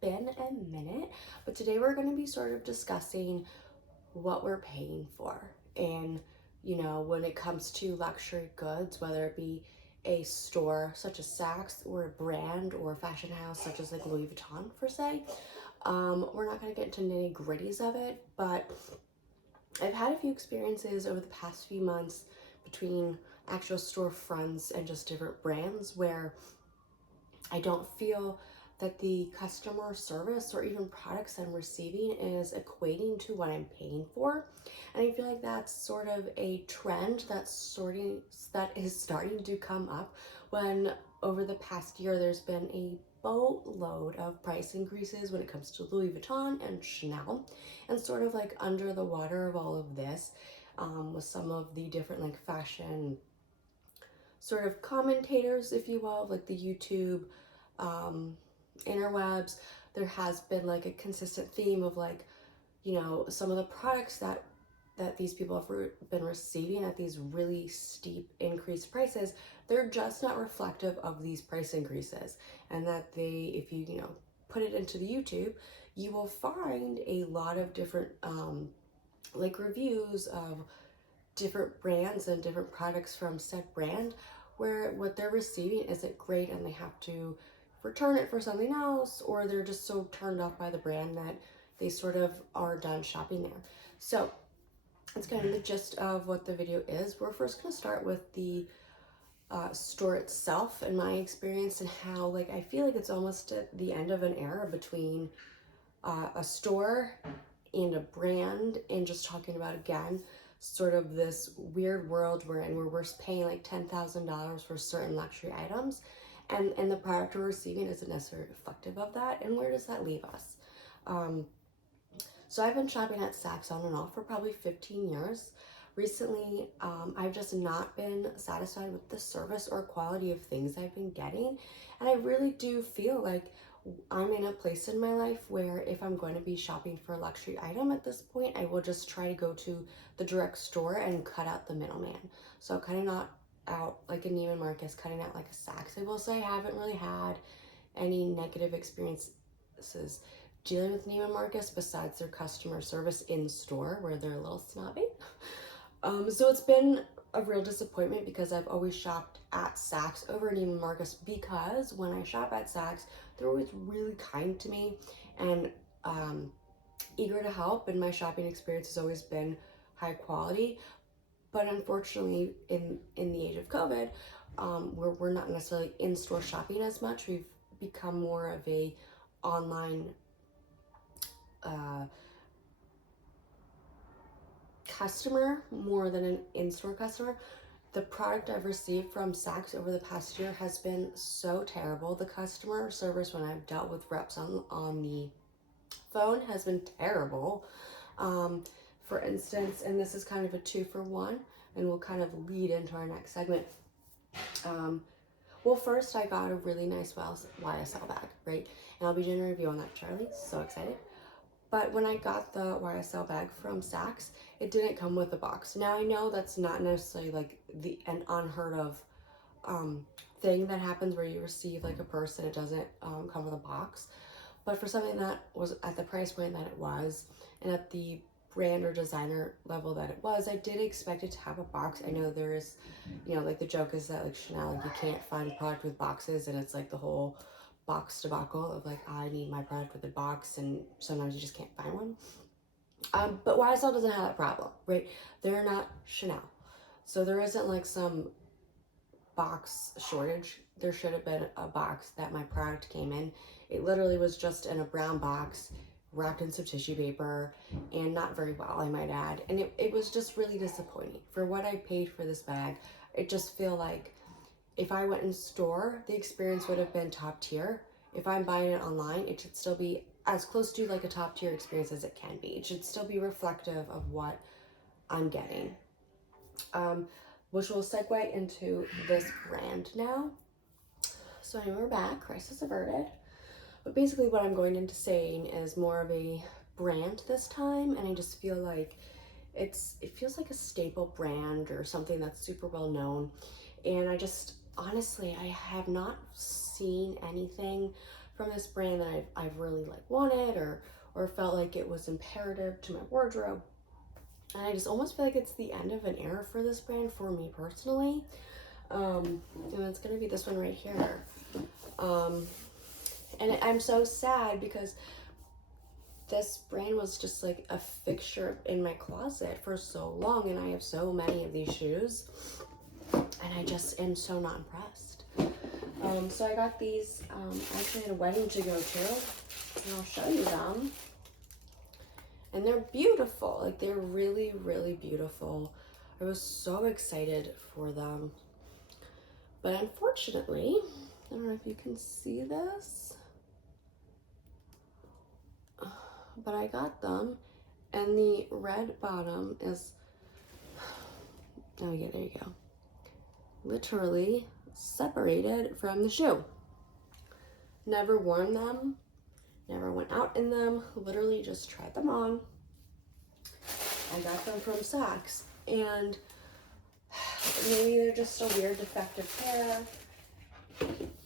been a minute, but today we're going to be sort of discussing what we're paying for. And, when it comes to luxury goods, whether it be a store such as Saks or a brand or a fashion house such as like Louis Vuitton, per se. We're not going to get into nitty gritties of it, but I've had a few experiences over the past few months between actual storefronts and just different brands where I don't feel that the customer service or even products I'm receiving is equating to what I'm paying for. And I feel like that's sort of a trend that is starting to come up when over the past year there's been a boatload of price increases when it comes to Louis Vuitton and Chanel, and sort of like under the water of all of this, with some of the different like fashion sort of commentators, if you will, like the YouTube interwebs, there has been like a consistent theme of like, some of the products that these people have been receiving at these really steep increased prices, they're just not reflective of these price increases. And that they, if you, put it into the YouTube, you will find a lot of different like reviews of different brands and different products from said brand where what they're receiving isn't great and they have to return it for something else, or they're just so turned off by the brand that they sort of are done shopping there. So that's kind of the gist of what the video is. We're first going to start with the store itself and my experience, and how like I feel like it's almost at the end of an era between a store and a brand, and just talking about again sort of this weird world we're in where we're paying like $10,000 for certain luxury items, and the product we're receiving isn't necessarily reflective of that. And where does that leave us? So I've been shopping at Saks on and off for probably 15 years. Recently, I've just not been satisfied with the service or quality of things I've been getting. And I really do feel like I'm in a place in my life where if I'm going to be shopping for a luxury item at this point, I will just try to go to the direct store and cut out the middleman. So cutting out like a Neiman Marcus, cutting out like a Saks. I will say I haven't really had any negative experiences dealing with Neiman Marcus besides their customer service in store where they're a little snobby. So it's been a real disappointment because I've always shopped at Saks over Neiman Marcus, because when I shop at Saks, they're always really kind to me and eager to help, and my shopping experience has always been high quality. But unfortunately, in the age of COVID, we're not necessarily in-store shopping as much. We've become more of a online customer more than an in-store customer. The product I've received from Saks over the past year has been so terrible. The customer service when I've dealt with reps on the phone has been terrible. For instance, and this is kind of a 2-for-1, and we'll kind of lead into our next segment. Well, first I got a really nice YSL bag, right? And I'll be doing a review on that, Charlie. So excited. But when I got the YSL bag from Saks, it didn't come with a box. Now I know that's not necessarily like an unheard of thing that happens where you receive like a purse and it doesn't come with a box. But for something that was at the price point that it was, and at the brand or designer level that it was, I did expect it to have a box. I know there is, like the joke is that like Chanel, like you can't find a product with boxes, and it's like the whole box debacle of like, I need my product with a box, and sometimes you just can't find one. But YSL doesn't have that problem, right? They're not Chanel. So there isn't like some box shortage. There should have been a box that my product came in. It literally was just in a brown box, wrapped in some tissue paper, and not very well, I might add. And it was just really disappointing. For what I paid for this bag, I just feel like if I went in store, the experience would have been top tier. If I'm buying it online, it should still be as close to like a top tier experience as it can be. It should still be reflective of what I'm getting. Which will segue into this brand now. So anyway, we're back, crisis averted. But basically what I'm going into saying is more of a brand this time, and I just feel like it feels like a staple brand or something that's super well known. And I just honestly, I have not seen anything from this brand that I've really like wanted or felt like it was imperative to my wardrobe. And I just almost feel like it's the end of an era for this brand for me personally. And it's gonna be this one right here. And I'm so sad because this brand was just like a fixture in my closet for so long, and I have so many of these shoes, and I just am so not impressed. So I got these, I actually had a wedding to go to, and I'll show you them. And they're beautiful, like they're really, really beautiful. I was so excited for them. But unfortunately, I don't know if you can see this, but I got them and the red bottom is, oh yeah, there you go, literally separated from the shoe. Never worn them, never went out in them, literally just tried them on. I got them from Saks, and maybe they're just a weird defective pair,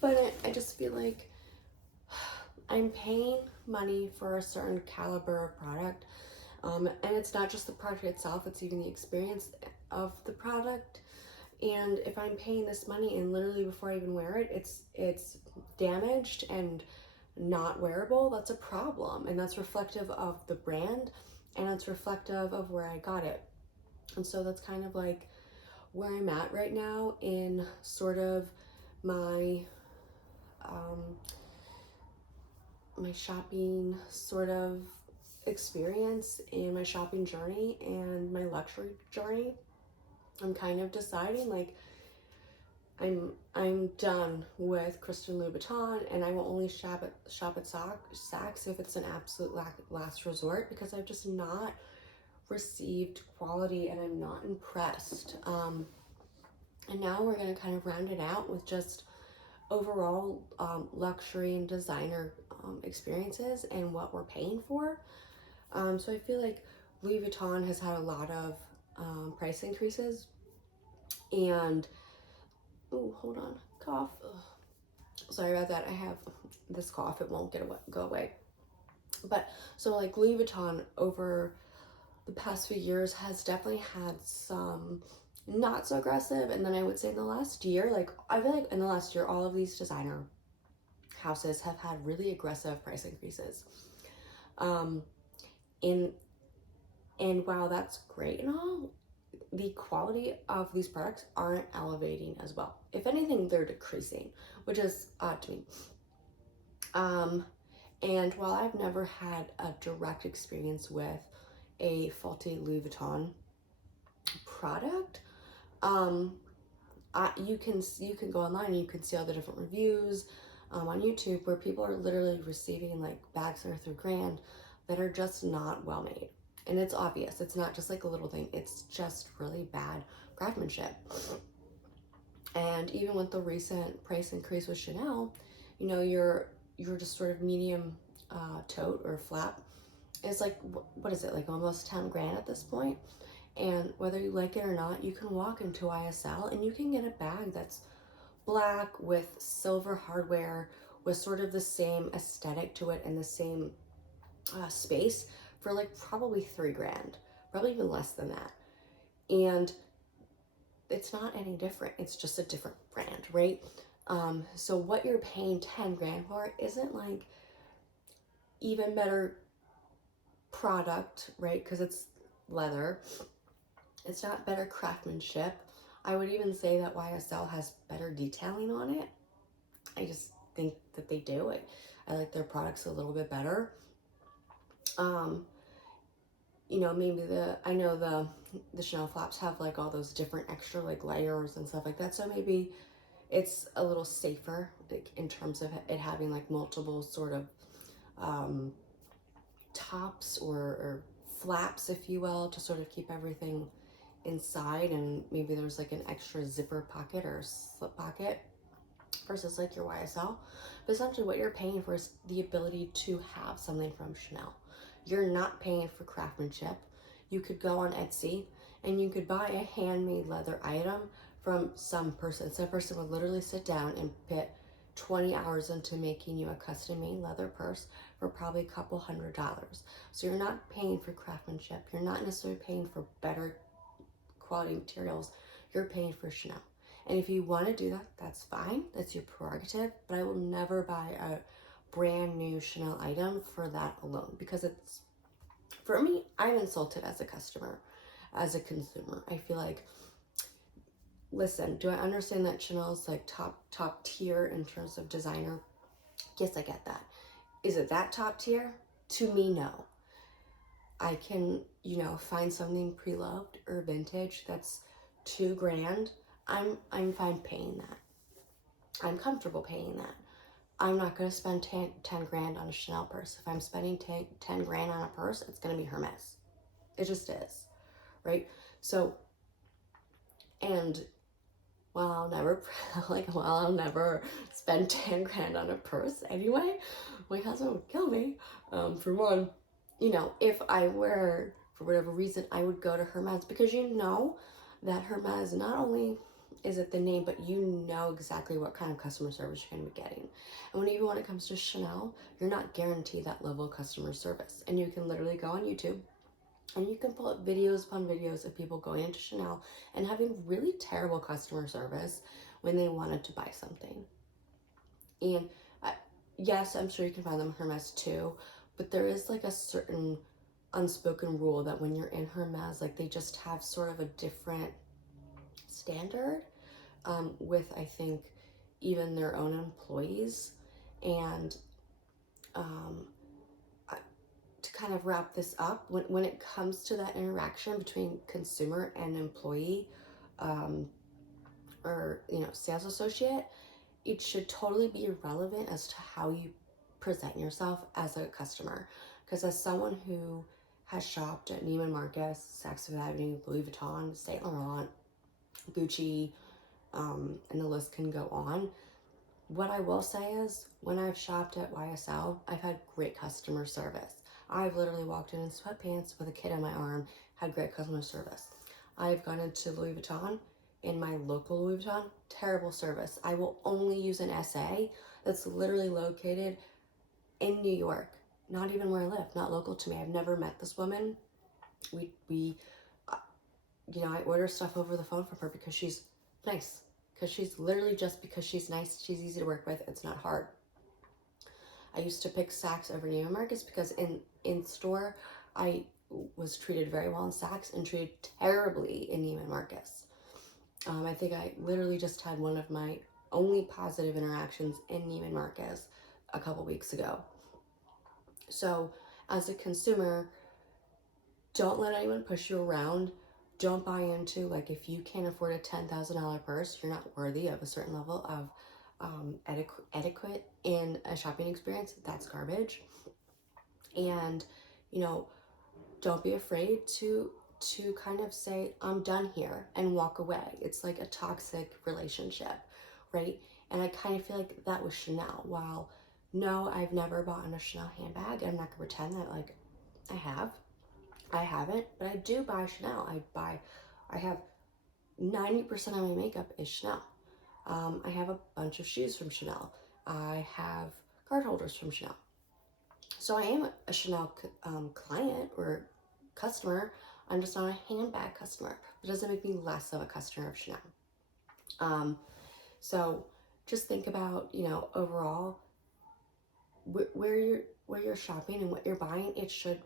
but I just feel like I'm paying money for a certain caliber of product, and it's not just the product itself, it's even the experience of the product. And if I'm paying this money and literally before I even wear it, it's damaged and not wearable, that's a problem, and that's reflective of the brand, and it's reflective of where I got it. And so that's kind of like where I'm at right now in sort of my my shopping sort of experience and my shopping journey and my luxury journey. I'm kind of deciding like I'm done with Christian Louboutin, and I will only shop at Saks if it's an absolute last resort, because I've just not received quality and I'm not impressed. And now we're gonna kind of round it out with just overall luxury and designer experiences and what we're paying for. So I feel like Louis Vuitton has had a lot of price increases, and oh, hold on, cough. Ugh. Sorry about that. I have this cough. It won't go away. But so like Louis Vuitton over the past few years has definitely had some not so aggressive, and then I would say in the last year, like I feel like in the last year, all of these designer houses have had really aggressive price increases. And while that's great and all, the quality of these products aren't elevating as well. If anything, they're decreasing, which is odd to me. And while I've never had a direct experience with a faulty Louis Vuitton product, you can go online and you can see all the different reviews on YouTube where people are literally receiving like bags that are $3,000 that are just not well made. And it's obvious. It's not just like a little thing. It's just really bad craftsmanship. And even with the recent price increase with Chanel, you know, you're just sort of medium tote or flap. It's like, what is it, like almost $10,000 at this point? And whether you like it or not, you can walk into YSL and you can get a bag that's black with silver hardware with sort of the same aesthetic to it and the same space for like probably $3,000, probably even less than that. And it's not any different. It's just a different brand, right? So what you're paying $10,000 for isn't like even better product, right? Because it's leather. It's not better craftsmanship. I would even say that YSL has better detailing on it. I just think that they do. I like their products a little bit better. You know, maybe I know the Chanel flaps have like all those different extra like layers and stuff like that. So maybe it's a little safer like in terms of it having like multiple sort of tops or flaps, if you will, to sort of keep everything inside, and maybe there's like an extra zipper pocket or slip pocket versus like your YSL. But essentially what you're paying for is the ability to have something from Chanel. You're not paying for craftsmanship. You could go on Etsy and you could buy a handmade leather item from some person. Some person would literally sit down and 20 hours into making you a custom made leather purse for probably a couple $100s. So you're not paying for craftsmanship. You're not necessarily paying for better quality materials. You're paying for Chanel. And if you want to do that, that's fine. That's your prerogative. But I will never buy a brand new Chanel item for that alone, because it's, for me, I'm insulted as a customer, as a consumer. I feel like, listen, do I understand that Chanel's like top tier in terms of designer? Yes, I get that. Is it that top tier? To me, no. I can, find something pre-loved or vintage that's $2,000. I'm fine paying that. I'm comfortable paying that. I'm not going to spend 10 grand on a Chanel purse. If I'm spending 10 grand on a purse, it's going to be Hermes. It just is, right? So, and while I'll never spend 10 grand on a purse anyway, my husband would kill me. For one, if I were, for whatever reason, I would go to Hermes, because that Hermes, not only is it the name, but exactly what kind of customer service you're going to be getting. And even when it comes to Chanel, you're not guaranteed that level of customer service. And you can literally go on YouTube and you can pull up videos upon videos of people going into Chanel and having really terrible customer service when they wanted to buy something. And yes, I'm sure you can find them in Hermes too, but there is like a certain unspoken rule that when you're in Hermes, like they just have sort of a different standard with, I think, even their own employees. And to kind of wrap this up, when it comes to that interaction between consumer and employee, or sales associate, it should totally be irrelevant as to how you present yourself as a customer. Because as someone who has shopped at Neiman Marcus, Saks Fifth Avenue, Louis Vuitton, Saint Laurent, Gucci, and the list can go on, what I will say is, when I've shopped at YSL, I've had great customer service. I've literally walked in sweatpants with a kid on my arm, had great customer service. I've gone into Louis Vuitton, in my local Louis Vuitton, terrible service. I will only use an SA that's literally located in New York, not even where I live, not local to me. I've never met this woman. I order stuff over the phone from her because she's nice. Because she's nice, she's easy to work with, it's not hard. I used to pick Saks over Neiman Marcus because in store, I was treated very well in Saks and treated terribly in Neiman Marcus. I think I literally just had one of my only positive interactions in Neiman Marcus a couple weeks ago. So as a consumer, don't let anyone push you around. Don't buy into, like, if you can't afford a $10,000 purse, you're not worthy of a certain level of etiquette in a shopping experience. That's garbage. And, don't be afraid to kind of say, I'm done here, and walk away. It's like a toxic relationship, right? And I kind of feel like that was Chanel. While, no, I've never bought a Chanel handbag, I'm not gonna pretend that like I haven't, but I do buy Chanel. I have 90% of my makeup is Chanel. I have a bunch of shoes from Chanel. I have card holders from Chanel. So I am a Chanel client or customer. I'm just not a handbag customer. It doesn't make me less of a customer of Chanel. So just think about, overall, where you're shopping and what you're buying. It should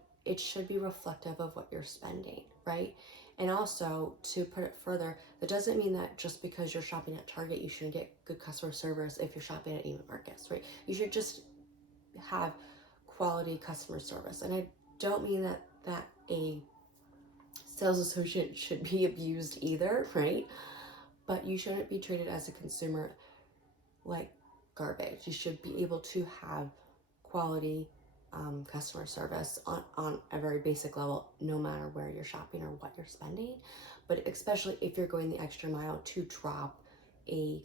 be reflective of what you're spending, right? And also, to put it further, that doesn't mean that just because you're shopping at Target, you shouldn't get good customer service if you're shopping at Neiman Marcus, right? You should just have quality customer service. And I don't mean that a sales associate should be abused either, right? But you shouldn't be treated as a consumer like garbage. You should be able to have quality customer service on a very basic level, no matter where you're shopping or what you're spending. But especially if you're going the extra mile to drop a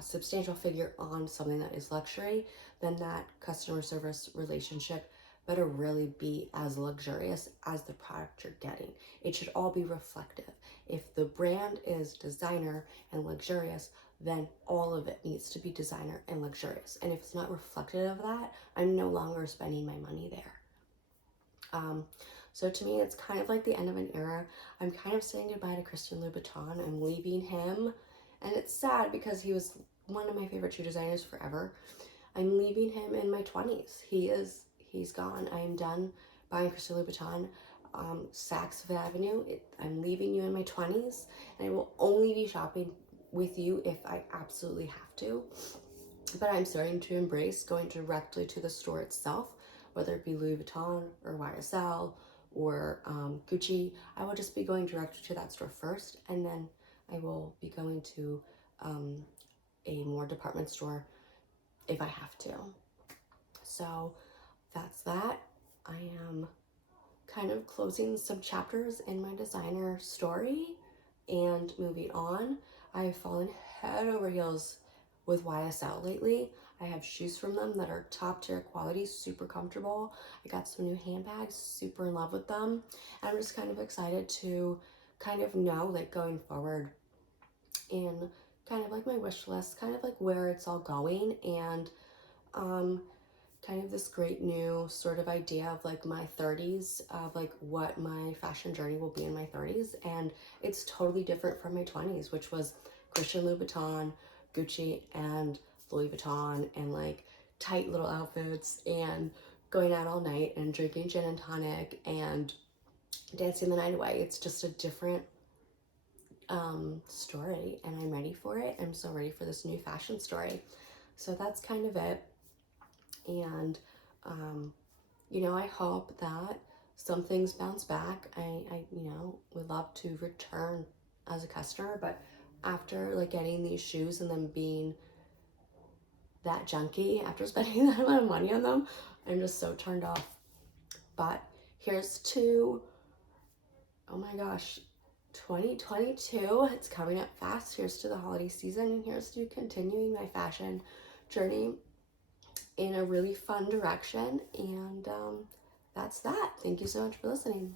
substantial figure on something that is luxury, then that customer service relationship better really be as luxurious as the product you're getting. It should all be reflective. If the brand is designer and luxurious, then all of it needs to be designer and luxurious. And if it's not reflective of that, I'm no longer spending my money there. So to me, it's kind of like the end of an era. I'm kind of saying goodbye to Christian Louboutin. I'm leaving him, and it's sad because he was one of my favorite shoe designers forever. I'm leaving him in my 20s. He's gone. I am done buying Christian Louboutin. Saks Fifth Avenue, I'm leaving you in my 20s, and I will only be shopping with you if I absolutely have to. But I'm starting to embrace going directly to the store itself, whether it be Louis Vuitton or YSL or Gucci. I will just be going directly to that store first, and then I will be going to a more department store if I have to. So that's that. I am kind of closing some chapters in my designer story and moving on. I've fallen head over heels with YSL lately. I have shoes from them that are top tier quality, super comfortable. I got some new handbags, super in love with them. And I'm just kind of excited to kind of know, like, going forward in kind of like my wish list, kind of like where it's all going, and kind of this great new sort of idea of like my 30s, of like what my fashion journey will be in my 30s. And it's totally different from my 20s, which was Christian Louboutin, Gucci, and Louis Vuitton, and like tight little outfits and going out all night and drinking gin and tonic and dancing the night away. It's just a different story, and I'm ready for it. I'm so ready for this new fashion story. So that's kind of it. And you know, I hope that some things bounce back. I you know, would love to return as a customer, but after like getting these shoes and them being that junky, after spending that amount of money on them, I'm just so turned off. But here's to, oh my gosh, 2022, it's coming up fast. Here's to the holiday season, and here's to continuing my fashion journey in a really fun direction. And that's that. Thank you so much for listening.